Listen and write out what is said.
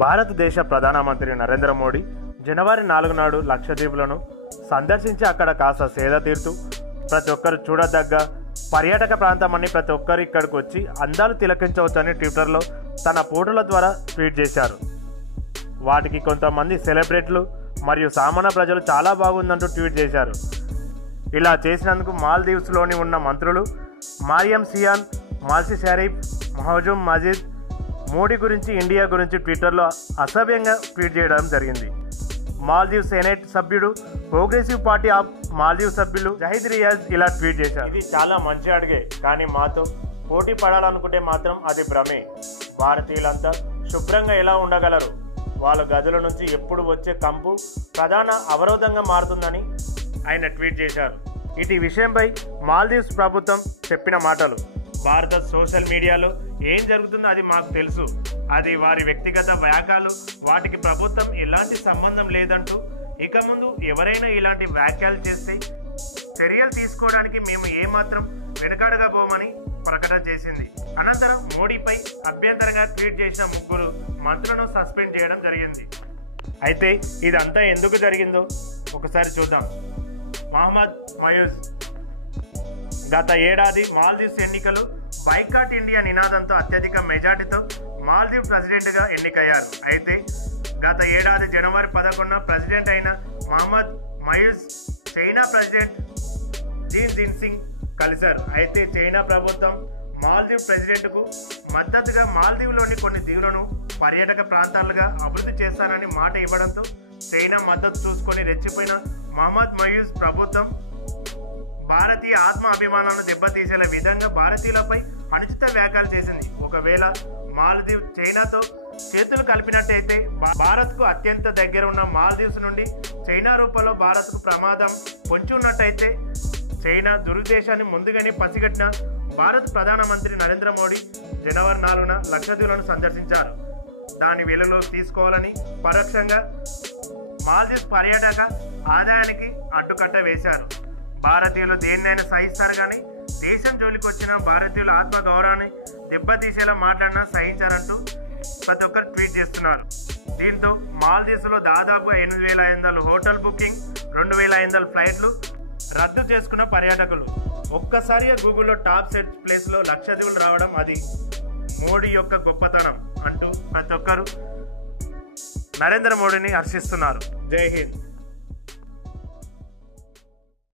భారతదేశ ప్రధానమంత్రి నరేంద్ర మోడీ జనవరి 4 నాడు లక్షద్వీపులను సందర్శించి అక్కడ కాస్త సేద తీరుతూ ప్రతి ఒక్కరు చూడదగ్గ పర్యాటక ప్రాంతమని ప్రతి ఒక్కరు ఇక్కడికి వచ్చి అందాలు తిలకించవచ్చని ట్విట్టర్లో తన ఫోటోల ద్వారా ట్వీట్ చేశారు. వాటికి కొంతమంది సెలబ్రిటీలు మరియు సామాన్య ప్రజలు చాలా బాగుందంటూ ట్వీట్ చేశారు. ఇలా చేసినందుకు మాల్దీవ్స్లోని ఉన్న మంత్రులు మరియం సియాన్, మాల్సి షరీఫ్, మహజూమ్ మజీద్ మోడీ గురించి, ఇండియా గురించి ట్విట్టర్లో అసభ్యంగా ట్వీట్ చేయడం జరిగింది. మాల్దీవ్ సెనేట్ సభ్యుడు, ప్రోగ్రెసివ్ పార్టీ ఆఫ్ మాల్దీవ్ సభ్యులు జహీద్ రియాజ్ ఇలా ట్వీట్ చేశారు. ఇది చాలా మంచి అడిగే, కానీ మాతో పోటీ పడాలనుకుంటే మాత్రం అది భ్రమే. భారతీయులంతా శుభ్రంగా ఎలా ఉండగలరు? వాళ్ళ గదుల నుంచి ఎప్పుడు వచ్చే కంపు ప్రధాన అవరోధంగా మారుతుందని ఆయన ట్వీట్ చేశారు. ఇటు విషయంపై మాల్దీవ్స్ ప్రభుత్వం చెప్పిన మాటలు: భారత సోషల్ మీడియాలో ఏం జరుగుతుందో అది మాకు తెలుసు. అది వారి వ్యక్తిగత వ్యాఖ్యలు, వాటికి ప్రభుత్వం ఎలాంటి సంబంధం లేదంటూ ఇక ముందు ఎవరైనా ఇలాంటి వ్యాఖ్యలు చేస్తే చర్యలు తీసుకోవడానికి మేము ఏమాత్రం వెనుకాడకపోమని ప్రకటన చేసింది. అనంతరం మోడీపై అభ్యంతరంగా ట్వీట్ చేసిన 3 మంత్రులను సస్పెండ్ చేయడం జరిగింది. అయితే ఇదంతా ఎందుకు జరిగిందో ఒకసారి చూద్దాం. మహమ్మద్ మయూజ్ గత ఏడాది మాల్దీవ్స్ ఎన్నికలు బైకాట్ ఇండియా నినాదంతో అత్యధిక మెజార్టీతో మాల్దీవ్ ప్రెసిడెంట్గా ఎన్నికయ్యారు. అయితే గత ఏడాది జనవరి 11న ప్రెసిడెంట్ అయిన Mohamed Muizzu China president Xi Jinping కలిశారు. అయితే చైనా ప్రభుత్వం మాల్దీవ్ ప్రెసిడెంట్కు మద్దతుగా మాల్దీవ్లోని కొన్ని దీవులను పర్యాటక ప్రాంతాలుగా అభివృద్ధి చేస్తానని మాట ఇవ్వడంతో చైనా మద్దతు చూసుకొని రెచ్చిపోయిన మహమ్మద్ మయూజ్ ప్రభుత్వం భారతీయ ఆత్మ అభిమానాలను దెబ్బతీసేలా విధంగా భారతీయులపై అనుచిత వ్యాఖ్యలు చేసింది. ఒకవేళ మాల్దీవ్ చైనాతో చేతులు కలిపినట్టయితే భారత్కు అత్యంత దగ్గర ఉన్న మాల్దీవ్స్ నుండి చైనా రూపంలో భారత్కు ప్రమాదం పొంచి ఉన్నట్టయితే చైనా దురుద్దేశాన్ని ముందుగానే పసిగట్టిన భారత ప్రధానమంత్రి నరేంద్ర మోడీ జనవరి 4న లక్షద్వీపులను సందర్శించారు. దాని వెలుగులో తీసుకోవాలని పరోక్షంగా మాల్దీవ్స్ పర్యాటక ఆదాయానికి అడ్డుకట్ట వేశారు. భారతీయులు దేన్నైనా సహిస్తారు, కానీ దేశం జోలికి వచ్చిన భారతీయుల ఆత్మ గౌరవాన్ని దెబ్బతీసేలా మాట్లాడినా సహించారంటూ ప్రతి ఒక్కరు ట్వీట్ చేస్తున్నారు. దీంతో మాల్దీవ్స్లో దాదాపు 8,500 హోటల్ బుకింగ్, 2,500 ఫ్లైట్లు రద్దు చేసుకున్న పర్యాటకులు ఒక్కసారిగా గూగుల్లో టాప్ సెర్చ్ ప్లేస్లో లక్షద్వీపులు రావడం అది మోడీ యొక్క గొప్పతనం అంటూ ప్రతి ఒక్కరు నరేంద్ర మోడీని హర్షిస్తున్నారు. జై హింద్.